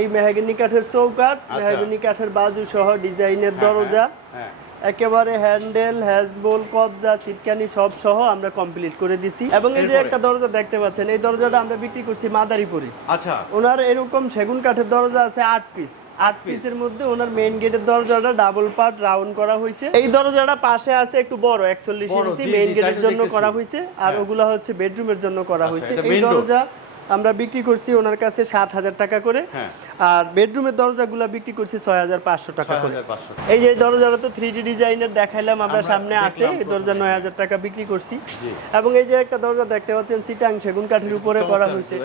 এই মেহাগিনি কাঠের চৌকাঠ আচ্ছা। মেহাগিনি কাঠের বাজু সহ ডিজাইনের হ্যাঁ, দরজা। হ্যাঁ। একেবারে হ্যান্ডেল হ্যাজবোল কবজা সিটকানি সব সহ আমরা কমপ্লিট করে দিছি। এবং এই যে একটা দরজা দেখতে পাচ্ছেন এই দরজাটা আমরা বিক্রি করছি মাদারীপুরে। আচ্ছা। ওনার এরকম সেগুন কাঠের দরজা আছে আট পিস আট পিসের মধ্যে ওনার মেইন গেটের দরজাটা ডাবল পার্ট রাউন্ড করা হয়েছে। এই দরজাটা পাশে আছে একটু বড় একচল্লিশ ইঞ্চি মেইন গেটের জন্য করা হয়েছে। আর হ্যাঁ। ওগুলা হচ্ছে বেডরুমের জন্য করা আচ্ছা, হয়েছে। এই দরজা আমরা বিক্রি করছি ওনার কাছে সাত হাজার টাকা করে। হ্যাঁ। আর বেডরুমের দরজাগুলো বিক্রি করছি ছয় হাজার পাঁচশো টাকা করে। এই যে দরজাটা তো থ্রি ডি ডিজাইনের দেখাইলাম আমরা সামনে আছে এই দরজা নয় হাজার টাকা বিক্রি করছি। এবং এই যে একটা দরজা দেখতে পাচ্ছেন সিটাং সেগুন কাঠের উপরে করা হয়েছে।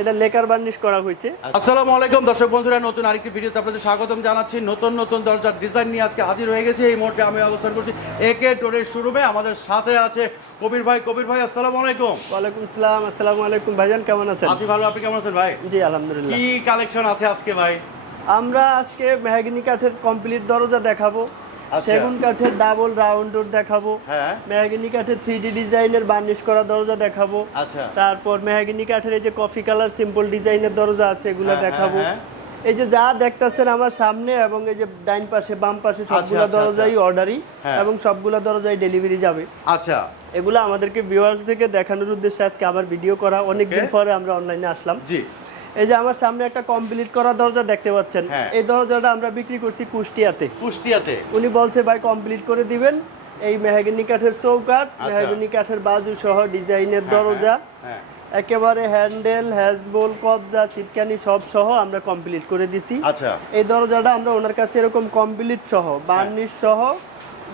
এটা লেকার বার্নিশ করা হয়েছে। আসসালামু আলাইকুম দর্শক বন্ধুরা নতুন আরেকটি ভিডিওতে আপনাদের স্বাগতম জানাচ্ছি। নতুন নতুন দরজার ডিজাইন নিয়ে আজকে হাজির হয়ে গেছে। এই মুহূর্তে আমি অবস্থান করছি একে টোরের শোরুমে আমাদের সাথে আছে কবির ভাই। কবির ভাই আসসালামু আলাইকুম। ওয়ালাইকুম সালাম আসসালামু আলাইকুম ভাইজান কেমন আছেন? আছি ভালো আপনি কেমন আছেন ভাই? জি আলহামদুলিল্লাহ। কি কালেকশন আছে আজকে ভাই? আমরা আজকে মেহাগিনি কাঠের কমপ্লিট দরজা দেখাবো। সেগুন কাঠের ডাবল রাউন্ড ডোর দেখাবো। হ্যাঁ। মেহাগিনি কাঠের থ্রি ডি ডিজাইনের বার্নিশ করা দরজা দেখাবো। আচ্ছা। তারপর মেহাগিনি কাঠের এই যে কফি কালার সিম্পল ডিজাইনের দরজা আছে এগুলো হ্যাঁ, দেখাবো। হ্যাঁ, এই যে যা দেখতাছেন আমার সামনে এবং এই যে ডাইন পাশে বাম পাশে সবগুলো আচ্ছা, দরজাই অর্ডারই। এবং সবগুলো দরজাই ডেলিভারি যাবে। আচ্ছা। এগুলো আমাদেরকে ভিউয়ার্স থেকে দেখানোর উদ্দেশ্যে আজকে আবার ভিডিও করা। অনেকদিন. পরে আমরা অনলাইনে আসলাম। জি। এই যে আমার সামনে একটা কমপ্লিট করা দরজা দেখতে পাচ্ছেন। হ্যাঁ। এই দরজাটা আমরা বিক্রি করছি কুষ্টিয়াতে। কুষ্টিয়াতে। উনি বলছে ভাই কমপ্লিট করে দিবেন। এই মেহাগিনি কাঠের চৌকাঠ আচ্ছা। মেহাগিনি কাঠের বাজু সহ ডিজাইনের হ্যাঁ, দরজা। হ্যাঁ। একেবারে হ্যান্ডেল হ্যাজবোল কবজা চিটকানি সব সহ আমরা কমপ্লিট করে দিছি। আচ্ছা। এই দরজাটা আমরা ওনার কাছে এরকম কমপ্লিট সহ বার্নিশ সহ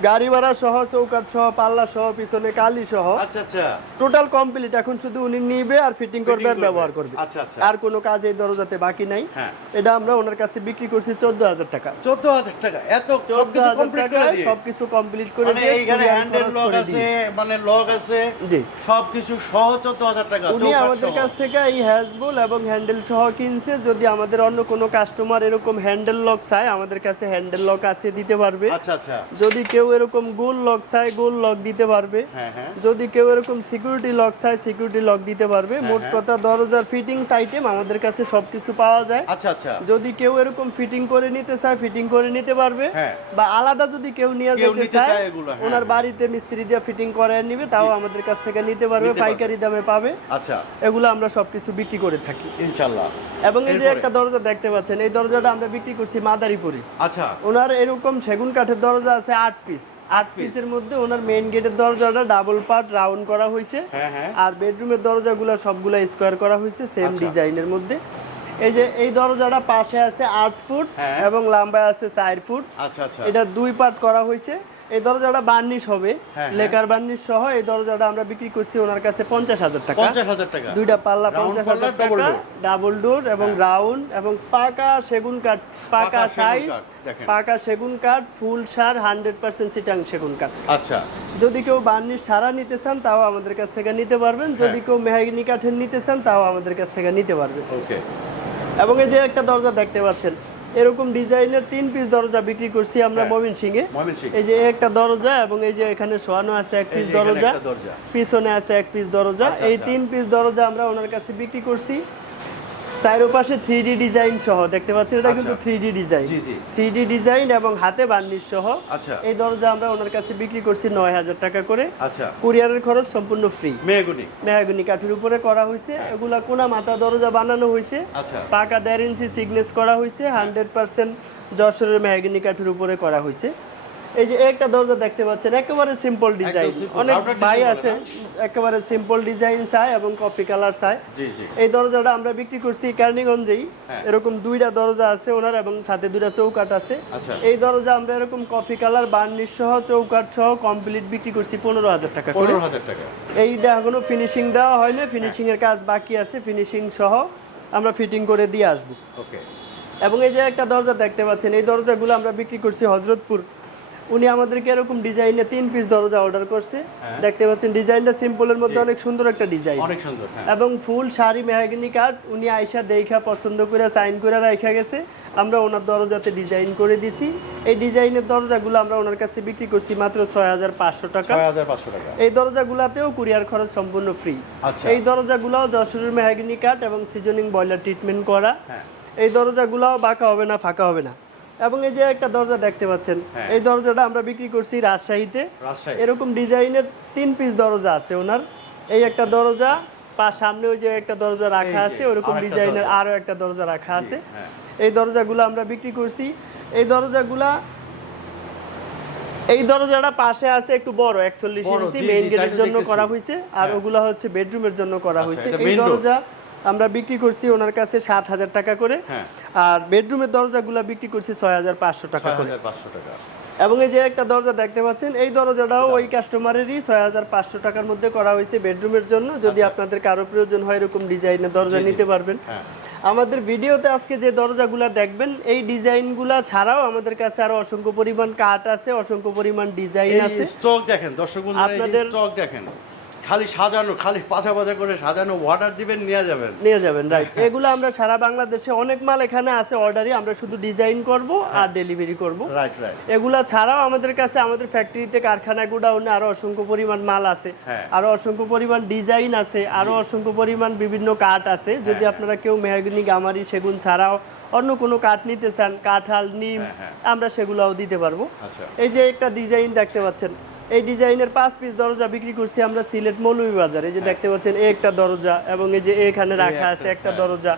গাড়ি ভাড়া সহ চৌকাঠ সহ পাল্লা সহ পিছনে কালি সহ। আচ্ছা আচ্ছা। টোটাল কমপ্লিট এখন শুধু উনি নিবে আর ফিটিং করবে আর ব্যবহার করবে। আচ্ছা, আচ্ছা। আর কোনো কাজ এই দরজাতে বাকি নাই। হ্যাঁ। এটা আমরা ওনার কাছে বিক্রি করছি চোদ্দ হাজার টাকা। চোদ্দ হাজার টাকা। এত সবকিছু কমপ্লিট করে দিয়ে। সবকিছু কমপ্লিট করে মানে দিয়ে এইখানে হ্যান্ডেল লক আছে মানে লক আছে। জি। সবকিছু সহ চোদ্দ হাজার টাকা উনি আমাদের কাছ থেকে এই হ্যাজবল এবং হ্যান্ডেল সহ কিনছে। যদি আমাদের অন্য কোনো কাস্টমার এরকম হ্যান্ডেল লক চায় আমাদের কাছে হ্যান্ডেল লক আছে দিতে পারবে। আচ্ছা আচ্ছা। যদি কেউ এরকম গোল লক চায় গোল লক দিতে পারবে। হ্যাঁ হ্যাঁ। যদি কেউ এরকম সিকিউরিটি লক চায় সিকিউরিটি লক দিতে পারবে। মোট হ্যাঁ। কথা দরজার ফিটিংস আইটেম আমাদের কাছে সবকিছু পাওয়া যায়। আচ্ছা আচ্ছা। যদি কেউ এরকম ফিটিং করে নিতে চায় ফিটিং করে নিতে পারবে। বা আলাদা যদি কেউ নিয়ে যেতে চায় ওনার। বাড়িতে মিস্ত্রি দিয়ে ফিটিং করে নিবে তাও আমাদের কাছ থেকে নিতে পারবে পাইকারি দামে পাবে। আচ্ছা। এগুলো আমরা সবকিছু বিক্রি করে থাকি। ইনশাল্লাহ এবং এই যে একটা দরজা দেখতে পাচ্ছেন এই দরজাটা আমরা বিক্রি করছি মাদারীপুরে। আচ্ছা। ওনার এরকম সেগুন কাঠের দরজা আছে আট পিস আট পিসের মধ্যে ওনার মেইন গেটের দরজাটা ডাবল পার্ট রাউন্ড করা হয়েছে। হ্যাঁ হ্যাঁ। আর বেডরুমের দরজাগুলো সবগুলো স্কোয়ার করা হয়েছে সেম আচ্ছা। ডিজাইনের মধ্যে। এই যে এই দরজাটা পাশে আছে আট ফুট হ্যাঁ। এবং লম্বায় আছে চার ফুট আচ্ছা আচ্ছা। এটা দুই পার্ট করা হয়েছে। এই দরজাটা বার্নিশ হবে। হ্যাঁ। লেকার বার্নিশ সহ এই দরজাটা আমরা বিক্রি করছি ওনার কাছে পঞ্চাশ হাজার টাকা। পঞ্চাশ হাজার টাকা। দুইটা পাল্লা পঞ্চাশ হাজার টাকা ডাবল ডোর এবং রাউন্ড এবং পাকা সেগুন কাঠ পাকা সাইজ পাকা সেগুন কাঠ ফুল সার হান্ড্রেড পার্সেন্ট সিটাং সেগুন কাঠ। আচ্ছা। যদি কেউ বার্নিশ সারা নিতে চান তাও আমাদের কাছ থেকে নিতে পারবেন। হ্যাঁ। যদি কেউ মেহাগিনি কাঠের নিতে চান তাও আমাদের কাছ থেকে নিতে পারবেন। ওকে। এবং এই যে একটা দরজা দেখতে পাচ্ছেন এরকম ডিজাইনের তিন পিস দরজা বিক্রি করছি আমরা। মমিন সিং এ এই যে একটা দরজা এবং এই যে এখানে শোয়ানো আছে এক পিস দরজা পিছনে আছে এক পিস দরজা। আচ্ছা, এই আচ্ছা। তিন পিস দরজা আমরা ওনার কাছে বিক্রি করছি। চারোপাশে থ্রি ডি ডিজাইন সহ দেখতে পাচ্ছেন এটা কিন্তু। Three D design. Three D design এবং হাতে বার্নিশ সহ। আচ্ছা। এই দরজা আমরা ওনার কাছে বিক্রি করছি নয় হাজার টাকা করে। আচ্ছা। কুরিয়ারের খরচ সম্পূর্ণ ফ্রি মেহগুনি। মেহাগুনি কাঠের উপরে করা হয়েছে। এগুলা কোনা মাথা দরজা বানানো হয়েছে। আচ্ছা। পাকা দেড় ইঞ্চি সিগনেস করা হয়েছে। হান্ড্রেড পার্সেন্ট যশোরের মেহাগিনি কাঠের উপরে করা হয়েছে। এই যে একটা দরজা দেখতে পাচ্ছেন একেবারে সিম্পল ডিজাইন অনেক ভাই আছে একেবারে সিম্পল ডিজাইন চায় এবং কফি কালার জি এই দরজাটা আমরা বিক্রি করছি কার্নিগঞ্জেই। হ্যাঁ। এরকম দুইটা দরজা আছে ওনার এবং সাথে দুইটা চৌকাট আছে। আচ্ছা। এই দরজা আমরা এরকম কফি কালার বার্নিশ সহ চৌকাট সহ কমপ্লিট বিক্রি করছি পনেরো হাজার টাকা পনেরো হাজার টাকা। এইটা এখনও ফিনিশিং দেওয়া হয়নি ফিনিশিং এর কাজ বাকি আছে ফিনিশিং সহ আমরা ফিটিং করে দিয়ে আসব। ওকে এবং এই যে একটা দরজা দেখতে পাচ্ছেন এই দরজাগুলো আমরা বিক্রি করছি হজরতপুর উনি আমাদেরকে এরকম ডিজাইনে তিন পিস দরজা অর্ডার করছে। হ্যাঁ। দেখতে পাচ্ছেন ডিজাইনটা সিম্পলের মধ্যে অনেক সুন্দর একটা ডিজাইন অনেক সুন্দর হ্যাঁ। এবং ফুল শাড়ি মেহাগিনি কাঠ উনি আইসা দেখা পছন্দ করে সাইন করে রাখা গেছে। আমরা ওনার দরজাতে ডিজাইন করে দিছি। এই ডিজাইনের দরজাগুলো আমরা ওনার কাছে বিক্রি করছি মাত্র ছয় হাজার পাঁচশো টাকা। এই দরজাগুলাতেও কুরিয়ার খরচ সম্পূর্ণ ফ্রি আচ্ছা। এই দরজাগুলো যশোরের মেহাগিনি কাঠ এবং সিজনিং বয়লার ট্রিটমেন্ট করা। হ্যাঁ। এই দরজাগুলোও বাঁকা হবে না ফাঁকা হবে না। এবং এই যে একটা দরজা দেখতে পাচ্ছেন হ্যাঁ। এই দরজাটা আমরা বিক্রি করছি রাজশাহীতে। এরকম ডিজাইনের তিন পিস দরজা আছে ওনার। এই একটা দরজা পা সামনে ওই যে একটা দরজা রাখা আছে ওরকম ডিজাইনের দরজা। আরও একটা দরজা রাখা আছে। হ্যাঁ। এই দরজাগুলো আমরা বিক্রি করছি। এই দরজাগুলা এই দরজাটা পাশে আছে একটু বড় একচল্লিশ ইঞ্চি মেইন গেটের জন্য করা হয়েছে। আর হ্যাঁ। ওগুলা হচ্ছে বেডরুমের জন্য করা আচ্ছা, হয়েছে। এই দরজা আমরা বিক্রি করছি ওনার কাছে সাত হাজার টাকা করে। আর বেডরুমের দরজাগুলো বিক্রি করছি ছয় হাজার পাঁচশো টাকা করে। পাঁচশো টাকা। এবং এই যে একটা দরজা দেখতে পাচ্ছেন এই দরজাটাও ওই কাস্টমারেরই ছয় হাজার পাঁচশো টাকার মধ্যে করা হয়েছে বেডরুমের জন্য। যদি আপনাদের কারও প্রয়োজন হয় এরকম ডিজাইনের দরজা আচ্ছা। নিতে পারবেন। হ্যাঁ। আমাদের ভিডিওতে আজকে যে দরজাগুলা দেখবেন এই ডিজাইনগুলা ছাড়াও আমাদের কাছে আরও অসংখ্য পরিমাণ কাঠ আছে অসংখ্য পরিমাণ ডিজাইন আছে। স্টক দেখেন দর্শক বন্ধুরা আপনাদের- স্টক দেখেন। খালি সাজানো খালি পাঁচা পাঁচা করে সাজানো অর্ডার দিবেন নিয়ে যাবেন। নিয়ে যাবেন রাইট এগুলো আমরা সারা বাংলাদেশে অনেক মাল এখানে আছে অর্ডারই আমরা শুধু ডিজাইন করব আর ডেলিভারি করব। রাইট রাইট এগুলা ছাড়াও আমাদের কাছে আমাদের ফ্যাক্টরিতে কারখানা গোডাউনে আরও অসংখ্য পরিমাণ মাল আছে হ্যাঁ। আরও অসংখ্য পরিমাণ ডিজাইন আছে আরও অসংখ্য পরিমাণ বিভিন্ন কাঠ আছে। যদি হ্যাঁ। আপনারা কেউ মেহগনি গামারি সেগুন ছাড়াও অন্য কোনো কাঠ নিতে চান কাঁঠাল নিম হ্যাঁ। আমরা সেগুলাও দিতে পারব। আচ্ছা। এই যে একটা ডিজাইন দেখতে পাচ্ছেন এই ডিজাইনের পাঁচ পিস দরজা বিক্রি করছি আমরা সিলেট মৌলভীবাজার। এই যে দেখতে পাচ্ছেন একটা দরজা এবং এই যে এখানে রাখা আছে একটা হ্যাঁ। দরজা।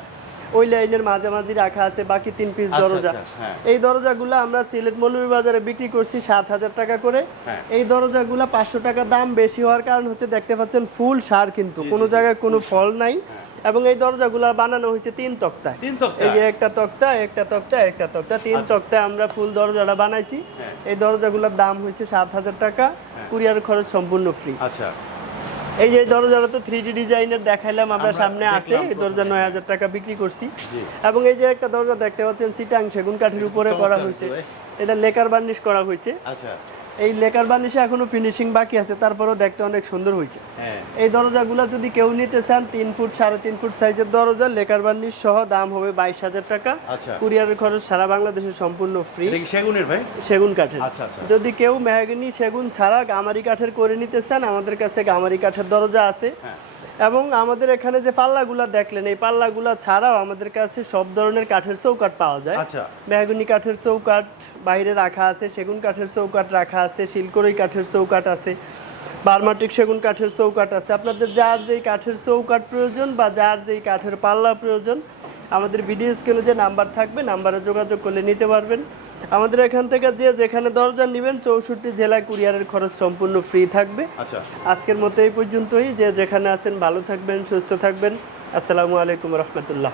ওই লাইনের মাঝামাঝি রাখা আছে বাকি তিন পিস আচ্ছা, দরজা। আচ্ছা, হ্যাঁ। এই দরজাগুলো আমরা সিলেট মৌলভী বাজারে বিক্রি করছি সাত হাজার টাকা করে। হ্যাঁ। এই দরজাগুলো পাঁচশো টাকা দাম বেশি হওয়ার কারণ হচ্ছে দেখতে পাচ্ছেন ফুল সার কিন্তু। কোনো জায়গায় কোনো ফল নাই। এবং এই দরজাগুলো বানানো হয়েছে তিন তক্তায়। তিন তক্তা? এই যে একটা তক্তা একটা তক্তা একটা তক্তা তিন তক্তায় আমরা ফুল দরজাটা বানাইছি। হ্যাঁ। এই দরজাগুলোর দাম হয়েছে সাত হাজার টাকা। কুরিয়ার খরচ সম্পূর্ণ ফ্রি আচ্ছা। এই যে দরজাটা তো থ্রি ডি ডিজাইনের দেখাইলাম আমরা সামনে আছে। এই দরজা নয় হাজার টাকা বিক্রি করছি। এবং এই যে একটা দরজা দেখতে পাচ্ছেন সিটাং সেগুন কাঠের উপরে করা হয়েছে, এটা লেকার বার্নিশ করা হয়েছে। আচ্ছা। এই লেকার বার্নিশে এখনও ফিনিশিং বাকি আছে তারপরেও দেখতে অনেক সুন্দর হয়েছে। এই এই দরজাগুলো যদি কেউ নিতে চান তিন ফুট সাড়ে তিন ফুট সাইজের দরজা লেকার বার্নিশ সহ দাম হবে বাইশ হাজার টাকা। আচ্ছা। কুরিয়ারের খরচ সারা বাংলাদেশে সম্পূর্ণ ফ্রি সেগুনের ভাই? সেগুন কাঠের। আচ্ছা, আচ্ছা। যদি কেউ মেহাগিনি সেগুন ছাড়া গামারি কাঠের করে নিতে চান আমাদের কাছে গামারি কাঠের দরজা আছে। হ্যাঁ। এবং আমাদের এখানে যে পাল্লাগুলা দেখলেন এই পাল্লাগুলা ছাড়াও আমাদের কাছে সব ধরনের কাঠের চৌকাঠ পাওয়া যায়। আচ্ছা। মেহগনি কাঠের চৌকাঠ বাইরে রাখা আছে সেগুন কাঠের চৌকাঠ রাখা আছে শিলকরই কাঠের চৌকাঠ আছে বারমাটিক সেগুন কাঠের চৌকাঠ আছে। আপনাদের যার যেই কাঠের চৌকাঠ প্রয়োজন বা যার যেই কাঠের পাল্লা প্রয়োজন আমাদের ভিডিও স্ক্রিনে যে নাম্বার থাকবে নাম্বারে যোগাযোগ করলে নিতে পারবেন। আমাদের এখান থেকে যে যেখানে দরজা নেবেন চৌষট্টি জেলায় কুরিয়ারের খরচ সম্পূর্ণ ফ্রি থাকবে। আচ্ছা। আজকের মতো এই পর্যন্তই। যে যেখানে আছেন ভালো থাকবেন সুস্থ থাকবেন। আসসালামু আলাইকুম রহমতুল্লাহ।